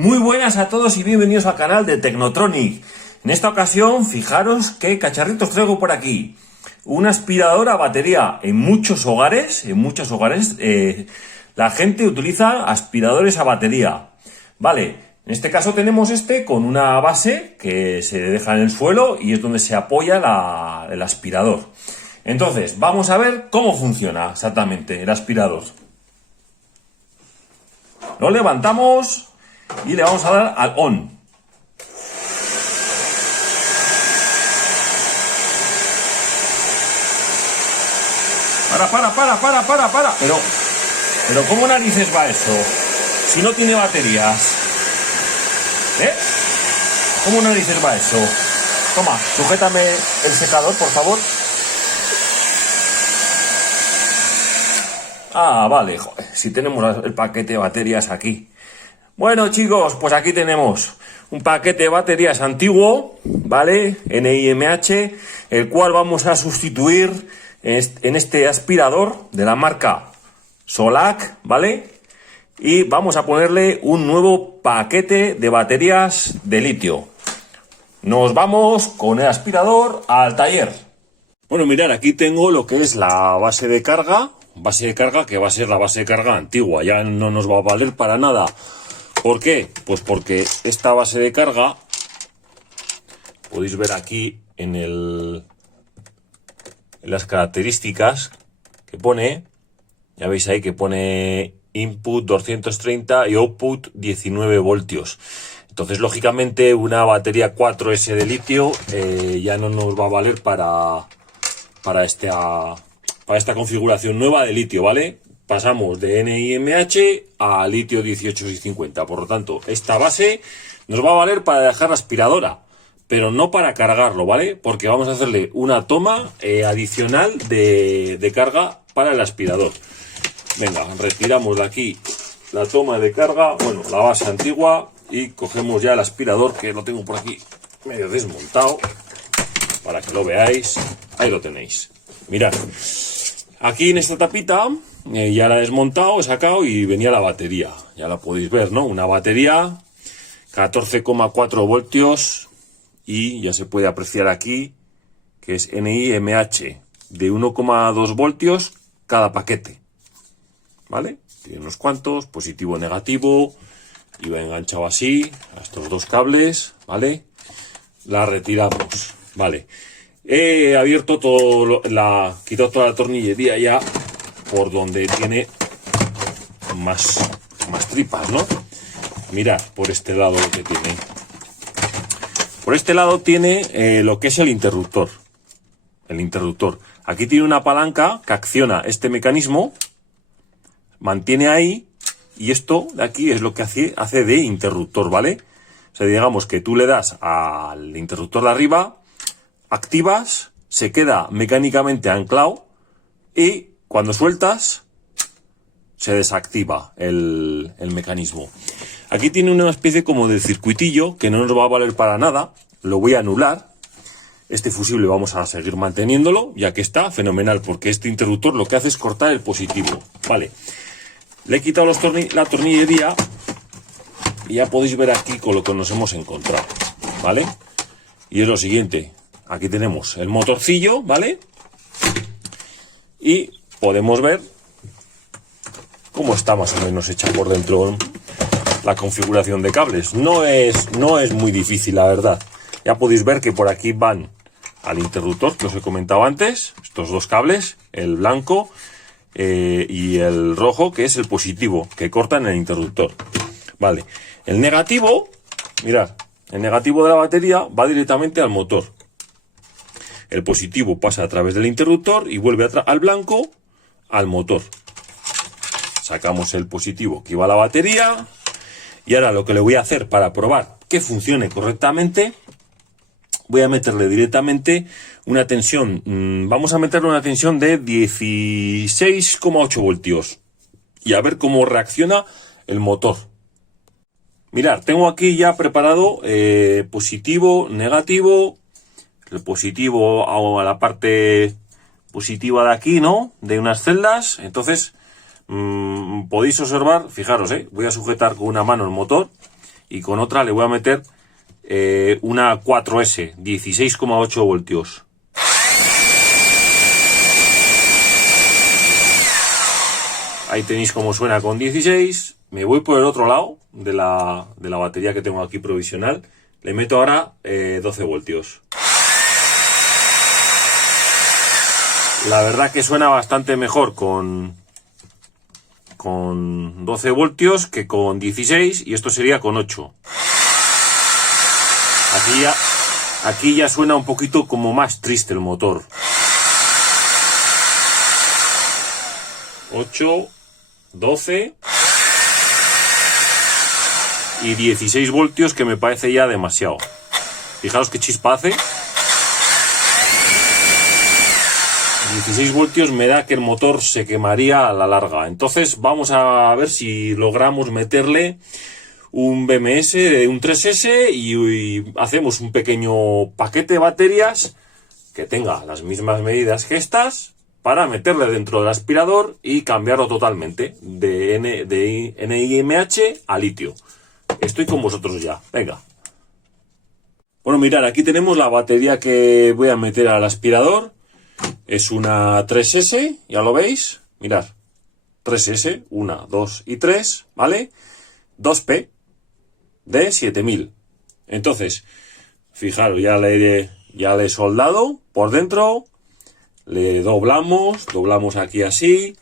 Muy buenas a todos y bienvenidos al canal de Tecnotronic. En esta ocasión, fijaros qué cacharritos traigo por aquí. Una aspiradora a batería. En muchos hogares, la gente utiliza aspiradores a batería. Vale, en este caso tenemos este con una base que se deja en el suelo y es donde se apoya el aspirador. Entonces, vamos a ver cómo funciona exactamente el aspirador. Lo levantamos y le vamos a dar al on. Para. Pero ¿cómo narices va eso? Si no tiene baterías. ¿Cómo narices va eso? Toma, sujétame el secador, por favor. Ah, vale, joder, si tenemos el paquete de baterías aquí. Bueno, chicos, pues aquí tenemos un paquete de baterías antiguo, ¿vale? NiMH, el cual vamos a sustituir en este aspirador de la marca Solac, ¿vale? Y vamos a ponerle un nuevo paquete de baterías de litio. Nos vamos con el aspirador al taller. Bueno, mirad, aquí tengo lo que es la base de carga que va a ser la base de carga antigua, ya no nos va a valer para nada. ¿Por qué? Pues porque esta base de carga, podéis ver aquí en las características que pone, ya veis ahí que pone input 230 y output 19 voltios. Entonces, lógicamente, una batería 4S de litio ya no nos va a valer para esta configuración nueva de litio, ¿vale? Pasamos de NiMH a litio 18650. Por lo tanto, esta base nos va a valer para dejar la aspiradora, pero no para cargarlo, ¿vale? Porque vamos a hacerle una toma adicional de carga para el aspirador. Venga, retiramos de aquí la toma de carga, bueno, la base antigua, y cogemos ya el aspirador, que lo tengo por aquí medio desmontado, para que lo veáis. Ahí lo tenéis. Mirad, aquí en esta tapita ya la he desmontado, he sacado y venía la batería. Ya la podéis ver, ¿no? Una batería 14,4 voltios y ya se puede apreciar aquí que es NiMH de 1,2 voltios cada paquete. ¿Vale? Tiene unos cuantos, positivo, negativo, y va enganchado así a estos dos cables, ¿vale? La retiramos, ¿vale? He abierto quitado toda la tornillería ya por donde tiene más tripas, ¿no? Mirad por este lado lo que tiene. Por este lado tiene lo que es el interruptor. Aquí tiene una palanca que acciona este mecanismo, mantiene ahí, y esto de aquí es lo que hace de interruptor, ¿vale? O sea, digamos que tú le das al interruptor de arriba, activas, se queda mecánicamente anclado y cuando sueltas se desactiva el mecanismo. Aquí tiene una especie como de circuitillo que no nos va a valer para nada, lo voy a anular. Este fusible vamos a seguir manteniéndolo, ya que está fenomenal, porque este interruptor lo que hace es cortar el positivo, ¿vale? Le he quitado la tornillería y ya podéis ver aquí con lo que nos hemos encontrado, ¿vale? Y es lo siguiente, aquí tenemos el motorcillo, ¿vale? Y podemos ver cómo está más o menos hecha por dentro la configuración de cables. No es muy difícil, la verdad. Ya podéis ver que por aquí van al interruptor que os he comentado antes, estos dos cables, el blanco y el rojo, que es el positivo, que cortan el interruptor. Vale, el negativo, mirad, el negativo de la batería va directamente al motor. El positivo pasa a través del interruptor y vuelve al blanco, al motor. Sacamos el positivo que iba a la batería. Y ahora lo que le voy a hacer para probar que funcione correctamente, voy a meterle directamente una tensión. Vamos a meterle una tensión de 16,8 voltios. Y a ver cómo reacciona el motor. Mirad, tengo aquí ya preparado positivo, negativo. El positivo a la parte positiva de aquí, ¿no? De unas celdas. Entonces, podéis observar, fijaros, voy a sujetar con una mano el motor y con otra le voy a meter una 4S, 16,8 voltios. Ahí tenéis cómo suena con 16. Me voy por el otro lado de la batería que tengo aquí provisional. Le meto ahora 12 voltios. La verdad que suena bastante mejor con 12 voltios que con 16, y esto sería con 8. Aquí ya suena un poquito como más triste el motor. 8, 12 y 16 voltios, que me parece ya demasiado. Fijaros qué chispa hace. 16 voltios me da que el motor se quemaría a la larga. Entonces vamos a ver si logramos meterle un BMS, un 3S, y hacemos un pequeño paquete de baterías que tenga las mismas medidas que estas, para meterle dentro del aspirador y cambiarlo totalmente de NIMH a litio. Estoy con vosotros ya, venga. Bueno, mirad, aquí tenemos la batería que voy a meter al aspirador. Es una 3S, ya lo veis, mirad, 3S, 1, 2 y 3, ¿vale? 2P de 7000. Entonces, fijaros, ya le he soldado por dentro. Le doblamos aquí así.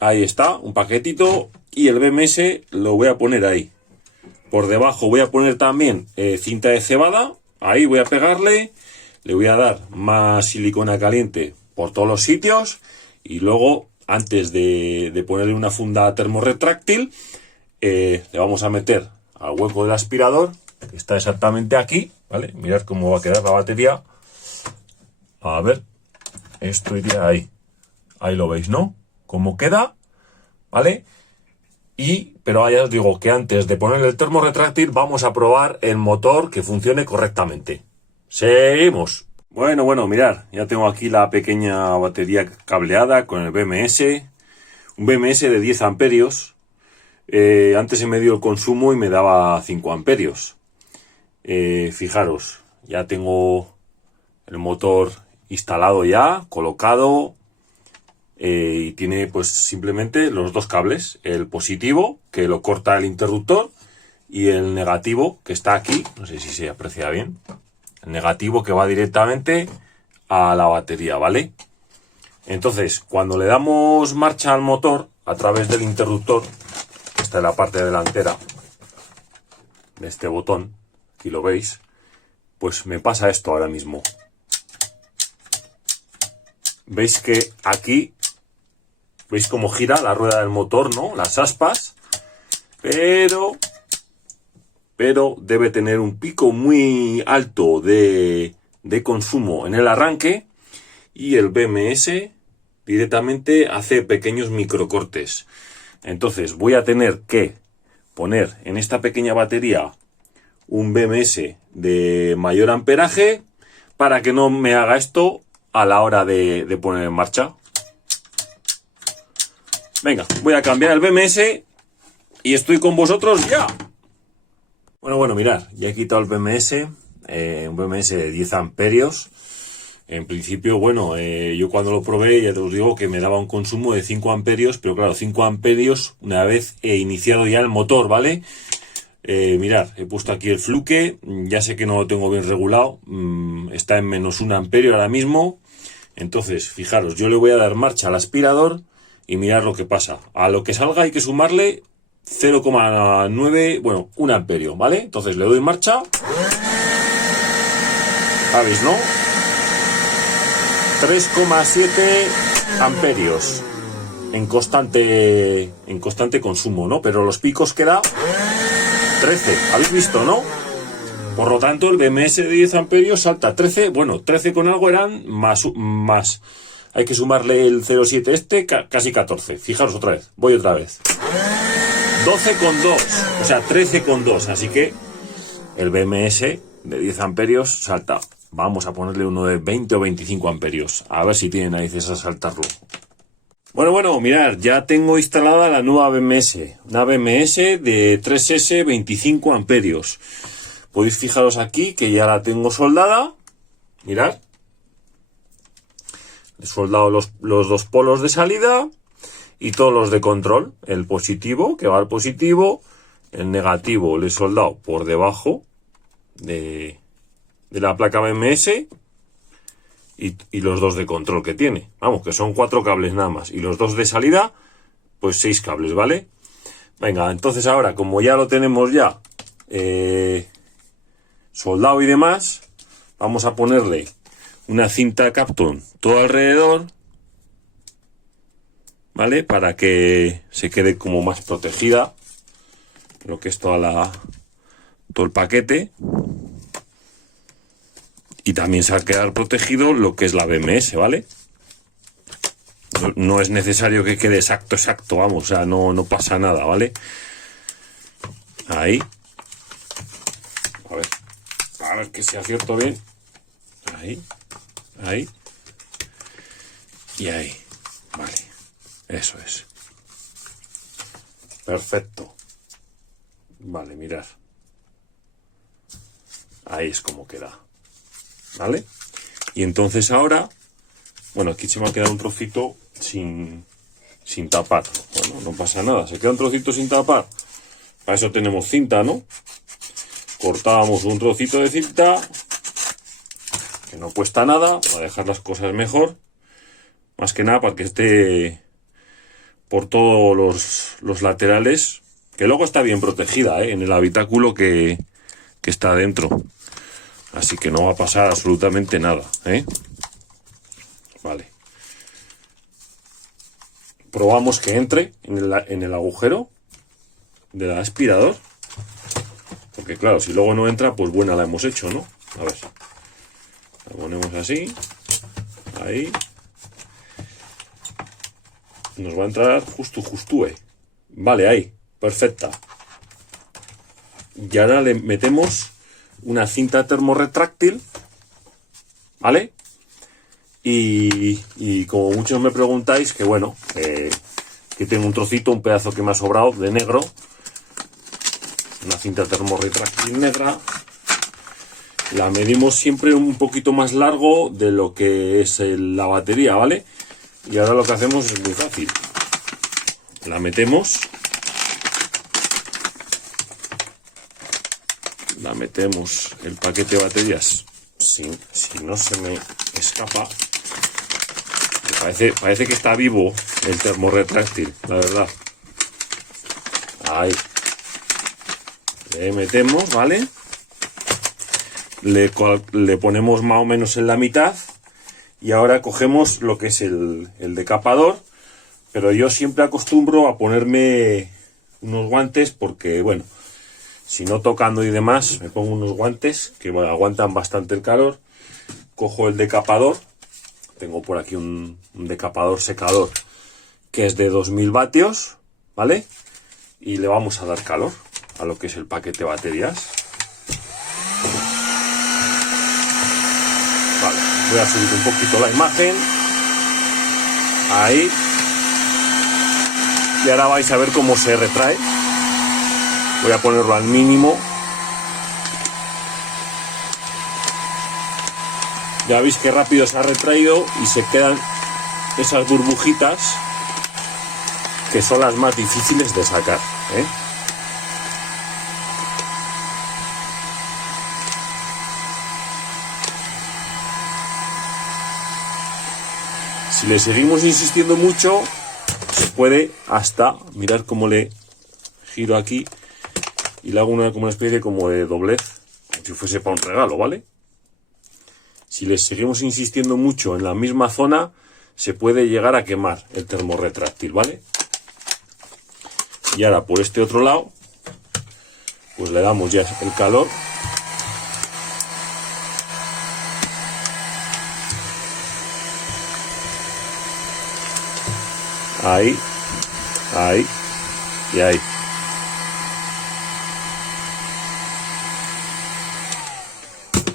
Ahí está, un paquetito. Y el BMS lo voy a poner ahí. Por debajo voy a poner también cinta de cebada. Ahí voy a pegarle. Le voy a dar más silicona caliente por todos los sitios. Y luego, antes de ponerle una funda termorretráctil, le vamos a meter al hueco del aspirador, que está exactamente aquí, ¿vale? Mirad cómo va a quedar la batería. A ver. Esto iría ahí. Ahí lo veis, ¿no? Cómo queda, ¿vale? Pero ya os digo que antes de poner el termorretráctil vamos a probar el motor que funcione correctamente. Seguimos. Bueno, mirad, ya tengo aquí la pequeña batería cableada con el BMS. Un BMS de 10 amperios. Antes se me dio el consumo y me daba 5 amperios. Fijaros, ya tengo el motor instalado ya, colocado, y tiene pues simplemente los dos cables, el positivo, que lo corta el interruptor, y el negativo, que está aquí, no sé si se aprecia bien, el negativo que va directamente a la batería, ¿vale? Entonces, cuando le damos marcha al motor a través del interruptor, esta es la parte delantera de este botón, aquí lo veis, pues me pasa esto ahora mismo. Veis que aquí, veis cómo gira la rueda del motor, ¿no? Las aspas, pero debe tener un pico muy alto de consumo en el arranque, y el BMS directamente hace pequeños microcortes. Entonces voy a tener que poner en esta pequeña batería un BMS de mayor amperaje para que no me haga esto a la hora de poner en marcha. Venga, voy a cambiar el BMS y estoy con vosotros ya. Bueno, mirad, ya he quitado el BMS, un BMS de 10 amperios. En principio, bueno, yo cuando lo probé, ya te os digo que me daba un consumo de 5 amperios, pero claro, 5 amperios una vez he iniciado ya el motor, ¿vale? Mirad, he puesto aquí el fluke, ya sé que no lo tengo bien regulado, está en menos 1 amperio ahora mismo. Entonces, fijaros, yo le voy a dar marcha al aspirador y mirad lo que pasa. A lo que salga hay que sumarle 0,9, bueno, 1 amperio, ¿vale? Entonces le doy marcha. ¿Sabéis, no? 3,7 amperios en constante consumo, ¿no? Pero los picos que da 13, ¿habéis visto, no? Por lo tanto, el BMS de 10 amperios salta a 13, bueno, 13 con algo eran más. Hay que sumarle el 0,7 este, casi 14. Fijaros otra vez, voy otra vez. 12,2, o sea, 13,2, así que el BMS de 10 amperios salta. Vamos a ponerle uno de 20 o 25 amperios, a ver si tiene narices a saltarlo. Bueno, mirad, ya tengo instalada la nueva BMS, una BMS de 3S 25 amperios. Podéis fijaros aquí que ya la tengo soldada. Mirad. He soldado los dos polos de salida y todos los de control. El positivo, que va al positivo, el negativo le he soldado por debajo de la placa BMS y los dos de control que tiene. Vamos, que son 4 cables nada más. Y los dos de salida, pues 6 cables, ¿vale? Venga, entonces ahora, como ya lo tenemos ya soldado y demás, vamos a ponerle una cinta Kapton todo alrededor, ¿vale? Para que se quede como más protegida lo que es todo el paquete. Y también se va a quedar protegido lo que es la BMS, ¿vale? No es necesario que quede exacto, vamos, o sea, no pasa nada, ¿vale? Ahí. A ver que se acierto bien. Ahí. Y ahí. Vale. Eso es. Perfecto. Vale, mirad. Ahí es como queda. ¿Vale? Y entonces ahora, bueno, aquí se me ha quedado un trocito sin tapar. Bueno, no pasa nada, se queda un trocito sin tapar. Para eso tenemos cinta, ¿no? Cortábamos un trocito de cinta, que no cuesta nada, para dejar las cosas mejor. Más que nada para que esté por todos los laterales, que luego está bien protegida, en el habitáculo que está dentro. Así que no va a pasar absolutamente nada, Vale. Probamos que entre en el agujero del aspirador. Porque claro, si luego no entra, pues buena la hemos hecho, ¿no? A ver. La ponemos así. Ahí. Nos va a entrar justo. Vale, ahí. Perfecta. Y ahora le metemos una cinta termorretráctil, ¿vale? Y como muchos me preguntáis, que bueno, que tengo un pedazo que me ha sobrado de negro, una cinta termorretráctil negra, la medimos siempre un poquito más largo de lo que es la batería, ¿vale? Y ahora lo que hacemos es muy fácil, la metemos el paquete de baterías si no se me escapa. Parece que está vivo el termorretráctil, la verdad. Ahí le metemos, ¿vale? Le ponemos más o menos en la mitad y ahora cogemos lo que es el decapador, pero yo siempre acostumbro a ponerme unos guantes porque, bueno, si no tocando y demás, me pongo unos guantes que aguantan bastante el calor. Cojo el decapador. Tengo por aquí un decapador secador que es de 2000 vatios, ¿vale? Y le vamos a dar calor a lo que es el paquete de baterías. Vale, voy a subir un poquito la imagen. Ahí. Y ahora vais a ver cómo se retrae. Voy a ponerlo al mínimo. Ya veis que rápido se ha retraído y se quedan esas burbujitas que son las más difíciles de sacar, Si le seguimos insistiendo mucho, se puede hasta, mirad cómo le giro aquí y le hago como una especie como de doblez, como si fuese para un regalo, ¿vale? Si le seguimos insistiendo mucho en la misma zona, se puede llegar a quemar el termorretráctil, ¿vale? Y ahora por este otro lado, pues le damos ya el calor. Ahí, ahí y ahí.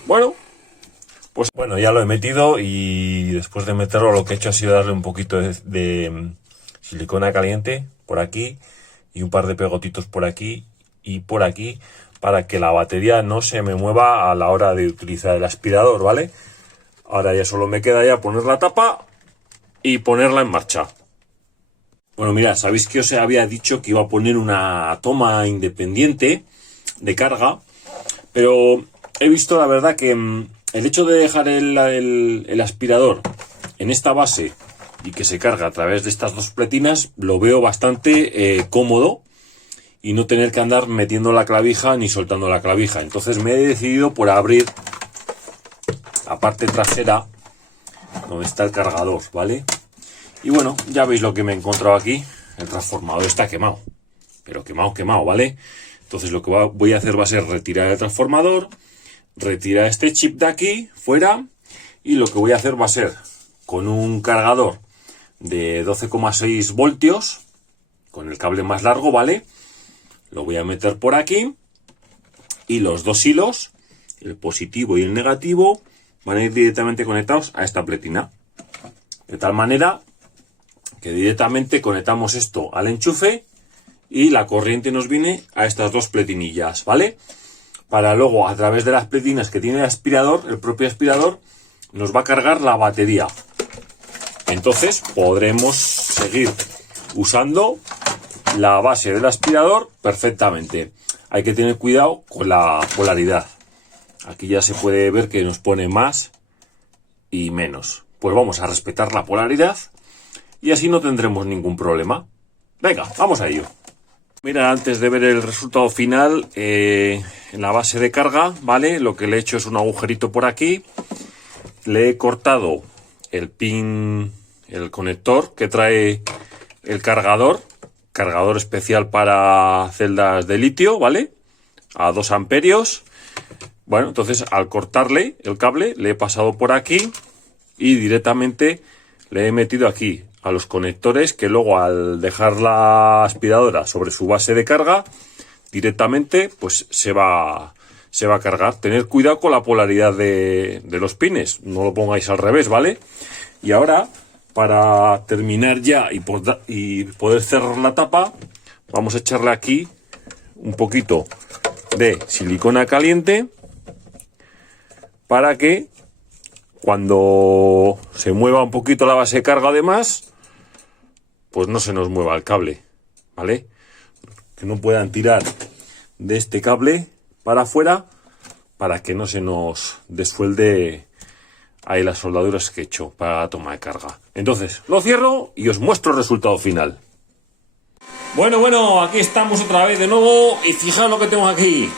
Bueno, pues bueno, ya lo he metido y después de meterlo lo que he hecho ha sido darle un poquito de silicona caliente por aquí y un par de pegotitos por aquí y por aquí para que la batería no se me mueva a la hora de utilizar el aspirador, ¿vale? Ahora ya solo me queda ya poner la tapa y ponerla en marcha. Bueno, mirad, sabéis que os había dicho que iba a poner una toma independiente de carga, pero he visto la verdad que el hecho de dejar el aspirador en esta base y que se carga a través de estas dos pletinas lo veo bastante cómodo y no tener que andar metiendo la clavija ni soltando la clavija. Entonces me he decidido por abrir la parte trasera donde está el cargador, ¿vale? Y bueno, ya veis lo que me he encontrado aquí. El transformador está quemado, pero quemado, ¿vale? Entonces lo que voy a hacer va a ser retirar el transformador, retirar este chip de aquí, fuera, y lo que voy a hacer va a ser con un cargador de 12,6 voltios, con el cable más largo, ¿vale? Lo voy a meter por aquí, y los dos hilos, el positivo y el negativo, van a ir directamente conectados a esta pletina. De tal manera que directamente conectamos esto al enchufe y la corriente nos viene a estas dos pletinillas, ¿vale? Para luego, a través de las pletinas que tiene el aspirador, el propio aspirador, nos va a cargar la batería. Entonces podremos seguir usando la base del aspirador perfectamente. Hay que tener cuidado con la polaridad. Aquí ya se puede ver que nos pone más y menos. Pues vamos a respetar la polaridad y así no tendremos ningún problema. Venga, vamos a ello. Mira, antes de ver el resultado final, en la base de carga, ¿vale? Lo que le he hecho es un agujerito por aquí. Le he cortado el pin, el conector que trae el cargador especial para celdas de litio, ¿vale? A 2 amperios. Bueno, entonces al cortarle el cable, le he pasado por aquí y directamente le he metido aquí a los conectores que luego al dejar la aspiradora sobre su base de carga, directamente pues se va a cargar. Tener cuidado con la polaridad de los pines, no lo pongáis al revés, ¿vale? Y ahora, para terminar ya y poder cerrar la tapa, vamos a echarle aquí un poquito de silicona caliente para que cuando se mueva un poquito la base de carga además, pues no se nos mueva el cable, ¿vale? Que no puedan tirar de este cable para afuera para que no se nos dessuelde ahí las soldaduras que he hecho para la toma de carga. Entonces lo cierro y os muestro el resultado final. Bueno, aquí estamos otra vez de nuevo y fijaos lo que tengo aquí.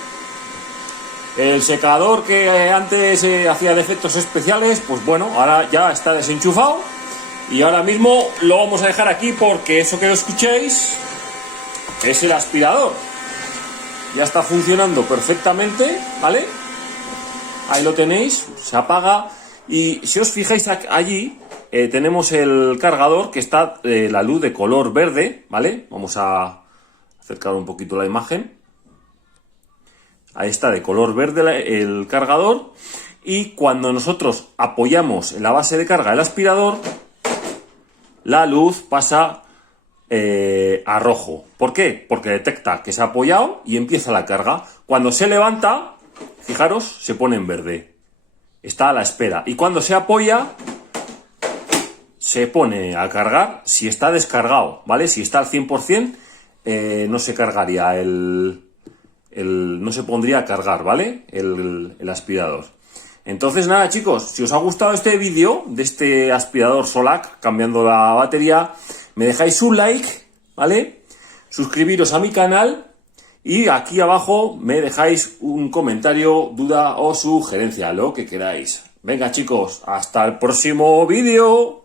El secador que antes hacía de efectos especiales, pues bueno, ahora ya está desenchufado y ahora mismo lo vamos a dejar aquí porque eso que lo escuchéis es el aspirador. Ya está funcionando perfectamente, ¿vale? Ahí lo tenéis, se apaga y si os fijáis allí tenemos el cargador que está la luz de color verde, ¿vale? Vamos a acercar un poquito la imagen. Ahí está, de color verde el cargador. Y cuando nosotros apoyamos en la base de carga el aspirador, la luz pasa a rojo. ¿Por qué? Porque detecta que se ha apoyado y empieza la carga. Cuando se levanta, fijaros, se pone en verde. Está a la espera. Y cuando se apoya, se pone a cargar si está descargado, ¿vale? Si está al 100%, no se cargaría no se pondría a cargar, ¿vale? El aspirador. Entonces nada, chicos, si os ha gustado este vídeo de este aspirador Solac cambiando la batería, me dejáis un like, ¿vale? Suscribiros a mi canal y aquí abajo me dejáis un comentario, duda o sugerencia, lo que queráis. Venga, chicos, hasta el próximo vídeo.